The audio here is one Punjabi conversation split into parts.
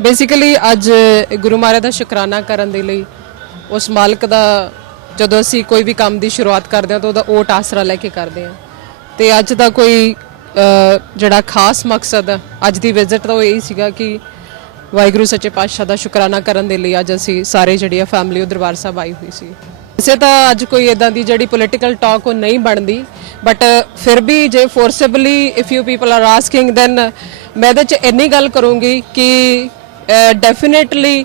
ਬੇਸਿਕਲੀ ਅੱਜ ਗੁਰੂ ਮਹਾਰਾਜ ਦਾ ਸ਼ੁਕਰਾਨਾ ਕਰਨ ਦੇ ਲਈ ਉਸ ਮਾਲਕ ਦਾ ਜਦੋਂ ਅਸੀਂ ਕੋਈ ਵੀ ਕੰਮ ਦੀ ਸ਼ੁਰੂਆਤ ਕਰਦੇ ਹਾਂ ਤਾਂ ਉਹਦਾ ਓਟ ਆਸਰਾ ਲੈ ਕੇ ਕਰਦੇ ਹਾਂ। ਤੇ ਅੱਜ ਦਾ ਕੋਈ ਜਿਹੜਾ ਖਾਸ ਮਕਸਦ ਅੱਜ ਦੀ ਵਿਜ਼ਿਟ ਦਾ ਉਹ ਇਹ ਸੀਗਾ ਕਿ ਵਾਹਿਗੁਰੂ ਸੱਚੇ ਪਾਤਸ਼ਾਹ ਦਾ ਸ਼ੁਕਰਾਨਾ ਕਰਨ ਦੇ ਲਈ ਅੱਜ ਅਸੀਂ ਸਾਰੇ ਜਿਹੜੀ ਆ ਫੈਮਿਲੀ ਉਹ ਦਰਬਾਰ ਸਾਹਿਬ ਆਈ ਹੋਈ ਸੀ। ਵੈਸੇ ਤਾਂ ਅੱਜ ਕੋਈ ਇਦਾਂ ਦੀ ਜਿਹੜੀ ਪੋਲੀਟੀਕਲ ਟਾਕ ਉਹ ਨਹੀਂ ਬਣਦੀ ਬਟ ਫਿਰ ਵੀ ਜੇ forcibly if you people are asking then ਮੈਂ ਇਹਦੇ ਚ ਇੰਨੀ ਗੱਲ ਕਰੂੰਗੀ ਕਿ ਡੈਫੀਨਿਟਲੀ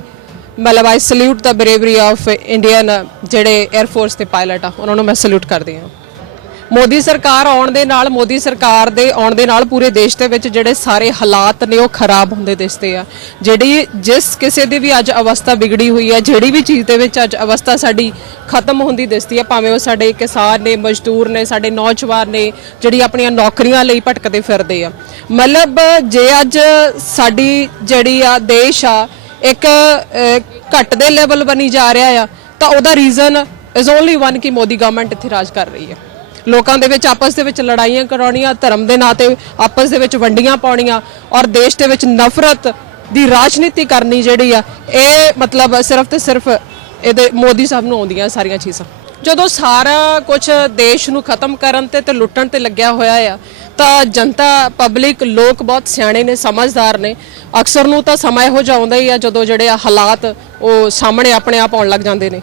ਮਤਲਬ I salute the bravery of Indian ਜਿਹੜੇ 에ਅਰ ਫੋਰਸ ਦੇ ਪਾਇਲਟ ਆ, ਉਹਨਾਂ ਨੂੰ ਮੈਂ ਸਲੂਟ ਕਰਦੀ ਹਾਂ। ਮੋਦੀ ਸਰਕਾਰ ਆਉਣ ਦੇ ਨਾਲ, ਮੋਦੀ ਸਰਕਾਰ ਦੇ ਆਉਣ ਦੇ ਨਾਲ ਪੂਰੇ ਦੇਸ਼ ਦੇ ਵਿੱਚ ਜਿਹੜੇ ਸਾਰੇ ਹਾਲਾਤ ਨੇ ਉਹ ਖਰਾਬ ਹੁੰਦੇ ਦਿਸਦੇ ਆ। ਜਿਹੜੀ ਜਿਸ ਕਿਸੇ ਦੀ ਵੀ ਅੱਜ ਅਵਸਥਾ ਵਿਗੜੀ ਹੋਈ ਹੈ, ਜਿਹੜੀ ਵੀ ਚੀਜ਼ ਦੇ ਵਿੱਚ ਅੱਜ ਅਵਸਥਾ ਸਾਡੀ ਖਤਮ ਹੁੰਦੀ ਦਿਸਦੀ ਹੈ ਭਾਵੇਂ ਉਹ ਸਾਡੇ ਕਿਸਾਨ ਨੇ, ਮਜ਼ਦੂਰ ਨੇ, ਸਾਡੇ ਨੌਜਵਾਨ ਨੇ, ਜਿਹੜੀ ਆਪਣੀਆਂ ਨੌਕਰੀਆਂ ਲਈ ਭਟਕਦੇ ਫਿਰਦੇ ਆ। ਮਤਲਬ ਜੇ ਅੱਜ ਸਾਡੀ ਜਿਹੜੀ ਆ ਦੇਸ਼ ਆ, ਇੱਕ ਘੱਟ ਦੇ ਲੈਵਲ ਬਣੀ ਜਾ ਰਿਹਾ ਆ, ਤਾਂ ਉਹਦਾ ਰੀਜ਼ਨ ਇਜ਼ ਓਨਲੀ ਵਨ ਕਿ ਮੋਦੀ ਗਵਰਨਮੈਂਟ ਇੱਥੇ ਰਾਜ ਕਰ ਰਹੀ ਹੈ ਲੋਕਾਂ ਦੇ ਵਿੱਚ ਆਪਸ ਦੇ ਵਿੱਚ ਲੜਾਈਆਂ ਕਰਾਉਣੀਆਂ, ਧਰਮ ਦੇ ਨਾਂ ਤੇ ਆਪਸ ਦੇ ਵਿੱਚ ਵੰਡੀਆਂ ਪਾਉਣੀਆਂ ਔਰ ਦੇਸ਼ ਦੇ ਵਿੱਚ ਨਫ਼ਰਤ ਦੀ ਰਾਜਨੀਤੀ ਕਰਨੀ ਜਿਹੜੀ ਆ, ਇਹ ਮਤਲਬ ਸਿਰਫ ਤੇ ਸਿਰਫ ਇਹਦੇ ਮੋਦੀ ਸਾਹਿਬ ਨੂੰ ਆਉਂਦੀਆਂ ਸਾਰੀਆਂ ਚੀਜ਼ਾਂ। ਜਦੋਂ ਸਾਰਾ ਕੁਝ ਦੇਸ਼ ਨੂੰ ਖਤਮ ਕਰਨ ਤੇ ਤੇ ਲੁੱਟਣ ਤੇ ਲੱਗਿਆ ਹੋਇਆ ਆ, ਤਾਂ ਜਨਤਾ ਪਬਲਿਕ ਲੋਕ ਬਹੁਤ ਸਿਆਣੇ ਨੇ, ਸਮਝਦਾਰ ਨੇ। ਅਕਸਰ ਨੂੰ ਤਾਂ ਸਮਾਂ ਇਹੋ ਜਿਹਾ ਆਉਂਦਾ ਹੀ ਆ ਜਦੋਂ ਜਿਹੜੇ ਆ ਹਾਲਾਤ ਉਹ ਸਾਹਮਣੇ ਆਪਣੇ ਆਪ ਆਉਣ ਲੱਗ ਜਾਂਦੇ ਨੇ।